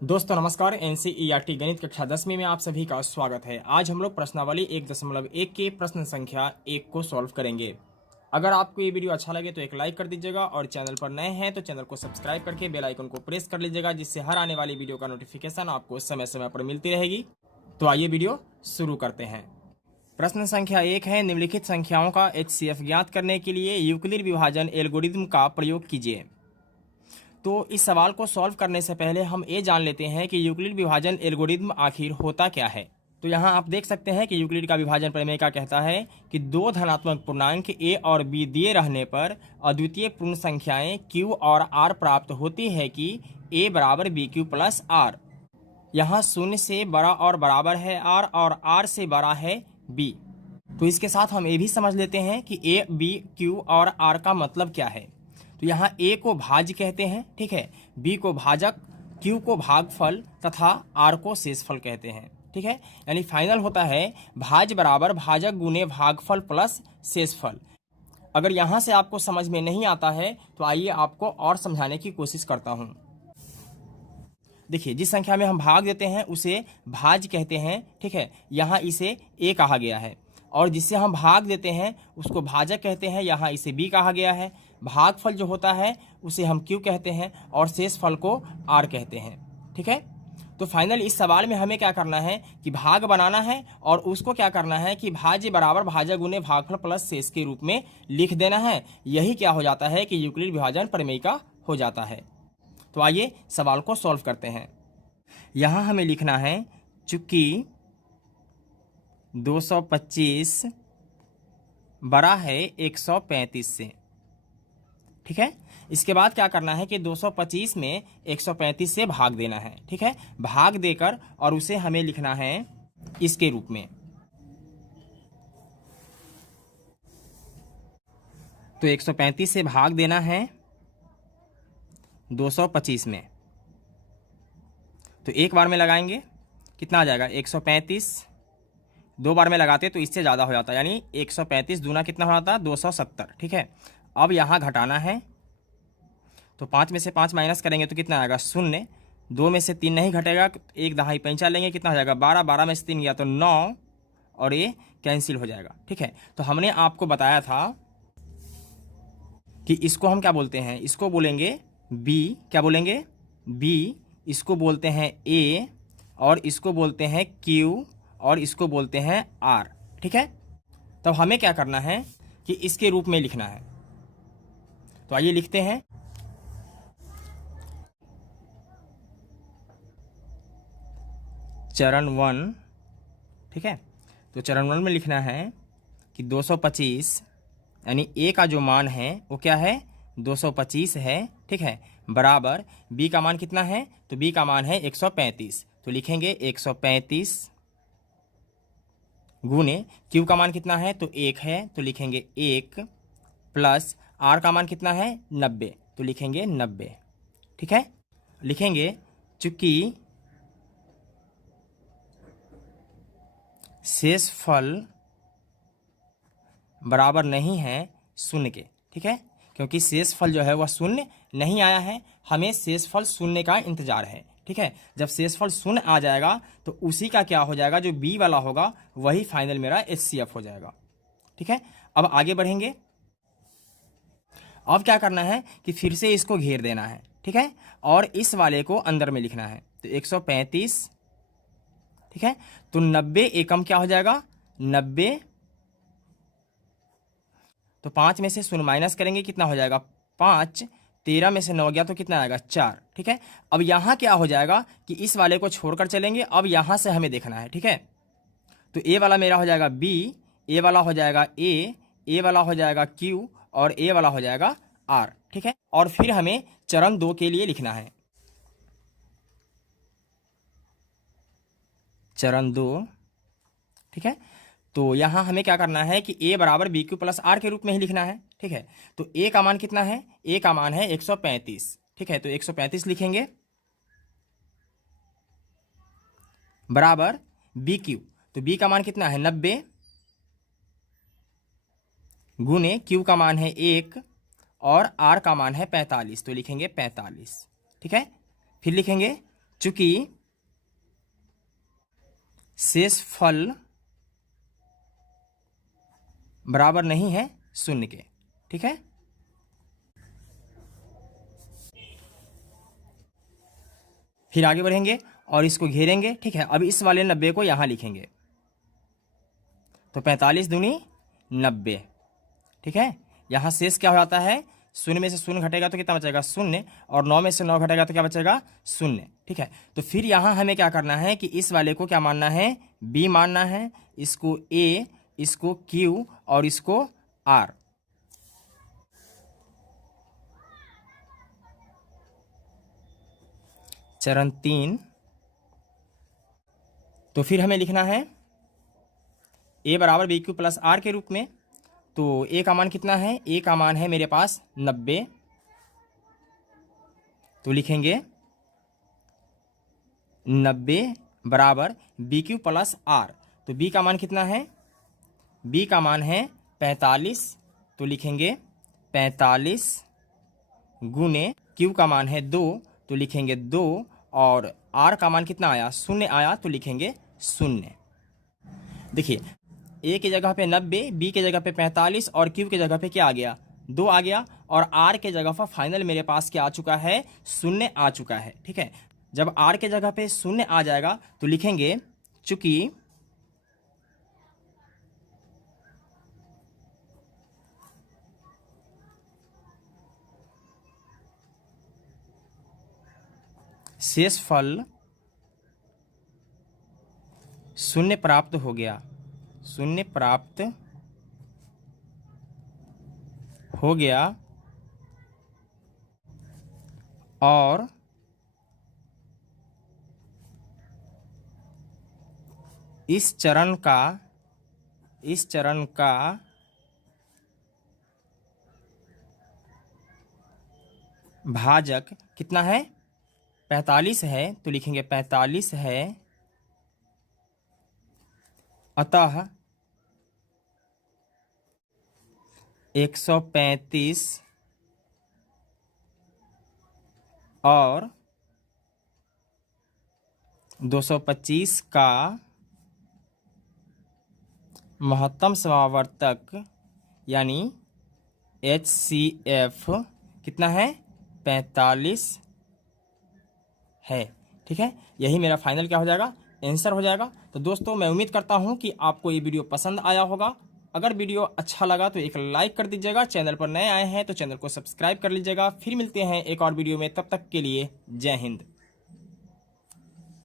दोस्तों नमस्कार। एनसीईआरटी गणित कक्षा 10वीं में आप सभी का स्वागत है। आज हम लोग प्रश्नावली 1.1 के प्रश्न संख्या 1 को सॉल्व करेंगे। अगर आपको ये वीडियो अच्छा लगे तो एक लाइक कर दीजिएगा और चैनल पर नए हैं तो चैनल को सब्सक्राइब करके बेल आइकन को प्रेस कर लीजिएगा, जिससे हर आने वाली वीडियो का नोटिफिकेशन आपको समय समय पर मिलती रहेगी। तो आइए वीडियो शुरू करते हैं। प्रश्न संख्या 1 है, निम्नलिखित संख्याओं का HCF ज्ञात करने के लिए यूक्लिड विभाजन एल्गोरिथम का प्रयोग कीजिए। तो इस सवाल को सॉल्व करने से पहले हम ये जान लेते हैं कि यूक्लिड विभाजन एल्गोरिथम आखिर होता क्या है। तो यहाँ आप देख सकते हैं कि यूक्लिड का विभाजन प्रमेय का कहता है कि दो धनात्मक पूर्णांक a और b दिए रहने पर अद्वितीय पूर्ण संख्याएं q और r प्राप्त होती है कि a बराबर बी क्यू प्लस r। यहाँ शून्य से बड़ा और बराबर है r और r से बड़ा है b। तो इसके साथ हम ये भी समझ लेते हैं कि a, b, q और r का मतलब क्या है। तो यहाँ a को भाज्य कहते हैं, ठीक है, b को भाजक, q को भागफल तथा r को शेषफल कहते हैं, ठीक है। यानी फाइनल होता है भाज्य बराबर भाजक गुने भागफल प्लस शेषफल। अगर यहाँ से आपको समझ में नहीं आता है तो आइए आपको और समझाने की कोशिश करता हूँ। देखिए, जिस संख्या में हम भाग देते हैं उसे भाज्य कहते हैं, ठीक है। यहाँ इसे a कहा गया है और जिससे हम भाग देते हैं उसको भाजक कहते हैं, यहाँ इसे b कहा गया है। भागफल जो होता है उसे हम q कहते हैं और शेषफल को r कहते हैं, ठीक है। तो फाइनल इस सवाल में हमें क्या करना है कि भाग बनाना है और उसको क्या करना है कि भाज्य बराबर भाजक गुने भागफल प्लस शेष के रूप में लिख देना है। यही क्या हो जाता है कि यूक्लिड विभाजन प्रमेय का हो जाता है। तो आइए सवाल को सॉल्व करते हैं। यहाँ हमें लिखना है चूंकि 225 बड़ा है 135 से, ठीक है। इसके बाद क्या करना है कि 225 में 135 से भाग देना है, ठीक है। भाग देकर और उसे हमें लिखना है इसके रूप में। तो 135 से भाग देना है 225 में। तो एक बार में लगाएंगे कितना आ जाएगा 135, दो बार में लगाते तो इससे ज़्यादा हो जाता, यानी 135 दूना कितना हो जाता 270, ठीक है। अब यहाँ घटाना है तो 5 में से 5 माइनस करेंगे तो कितना आएगा 0। 2 में से 3 नहीं घटेगा, एक दहाई पैंचा लेंगे, कितना हो जाएगा 12। 12 में से 3 गया तो 9 और ये कैंसिल हो जाएगा, ठीक है। तो हमने आपको बताया था कि इसको हम क्या बोलते हैं, इसको बोलेंगे b। क्या बोलेंगे b। इसको बोलते हैं a और इसको बोलते हैं q और इसको बोलते हैं r, ठीक है। तब हमें क्या करना है कि इसके रूप में लिखना है। तो आइए लिखते हैं। चरण 1, ठीक है। तो चरण 1 में लिखना है कि 225 यानी a का जो मान है वो क्या है 225 है, ठीक है, बराबर b का मान कितना है तो b का मान है 135। तो लिखेंगे 135 गुने q का मान कितना है तो 1 है तो लिखेंगे 1 प्लस r का मान कितना है 90 तो लिखेंगे 90, ठीक है। लिखेंगे चूंकि शेषफल बराबर नहीं है शून्य के, ठीक है, क्योंकि शेषफल जो है वह शून्य नहीं आया है, हमें शेषफल शून्य का इंतजार है, ठीक है। जब शेषफल शून्य आ जाएगा तो उसी का क्या हो जाएगा, जो बी वाला होगा वही फाइनल मेरा HCF हो जाएगा, ठीक है। अब आगे बढ़ेंगे। अब क्या करना है कि फिर से इसको घेर देना है, ठीक है, और इस वाले को अंदर में लिखना है। तो 135, ठीक है। तो 90 एकम क्या हो जाएगा 90। तो 5 में से 0 माइनस करेंगे कितना हो जाएगा 5। 13 में से 9 गया तो कितना आएगा 4, ठीक है। अब यहाँ क्या हो जाएगा कि इस वाले को छोड़कर चलेंगे, अब यहाँ से हमें देखना है, ठीक है। तो a वाला मेरा हो जाएगा b, a वाला हो जाएगा a वाला हो जाएगा q और a वाला हो जाएगा r, ठीक है। और फिर हमें चरण 2 के लिए लिखना है। चरण 2, ठीक है। तो यहाँ हमें क्या करना है कि a बराबर बी क्यू प्लस आर के रूप में ही लिखना है, ठीक है। तो a का मान कितना है, a का मान है 135, ठीक है। तो 135 लिखेंगे बराबर बी क्यू। तो b का मान कितना है 90 गुने q का मान है 1 और r का मान है 45। तो लिखेंगे 45, ठीक है। फिर लिखेंगे चूंकि शेषफल बराबर नहीं है शून्य के। ठीक है, फिर आगे बढ़ेंगे और इसको घेरेंगे। ठीक है, अब इस वाले 90 को यहां लिखेंगे, तो 45 दूनी 90। ठीक है, यहां शेष क्या हो जाता है, शून्य में से शून्य घटेगा तो कितना बचेगा, शून्य, और 9 में से 9 घटेगा तो क्या बचेगा, शून्य। ठीक है, तो फिर यहां हमें क्या करना है कि इस वाले को क्या मानना है, बी मानना है, इसको ए, इसको क्यू और इसको आर। चरण 3, तो फिर हमें लिखना है ए बराबर बी क्यू प्लस आर के रूप में। तो ए का मान कितना है, ए का मान है मेरे पास 90, तो लिखेंगे 90 बराबर बी क्यू प्लस आर। तो बी का मान कितना है, बी का मान है 45, तो लिखेंगे 45 गुने क्यू का मान है 2, तो लिखेंगे 2, और आर का मान कितना आया, शून्य आया, तो लिखेंगे 0। देखिए, ए की जगह पे 90, बी की जगह पे 45 और क्यू की जगह पे क्या आ गया, 2 आ गया, और आर के जगह पर फाइनल मेरे पास क्या आ चुका है, 0 आ चुका है। ठीक है, जब आर के जगह पे 0 आ जाएगा तो लिखेंगे चूंकि शेषफल 0 प्राप्त हो गया, 0 प्राप्त हो गया, और इस चरण का भाजक कितना है, 45 है, तो लिखेंगे 45 है, अतः 135 और 225 का महत्तम समावर्तक यानी HCF कितना है, 45 है। ठीक है, यही मेरा फाइनल क्या हो जाएगा, आंसर हो जाएगा। तो दोस्तों, मैं उम्मीद करता हूं कि आपको ये वीडियो पसंद आया होगा। अगर वीडियो अच्छा लगा तो एक लाइक कर दीजिएगा, चैनल पर नए आए हैं तो चैनल को सब्सक्राइब कर लीजिएगा। फिर मिलते हैं एक और वीडियो में, तब तक के लिए जय हिंद।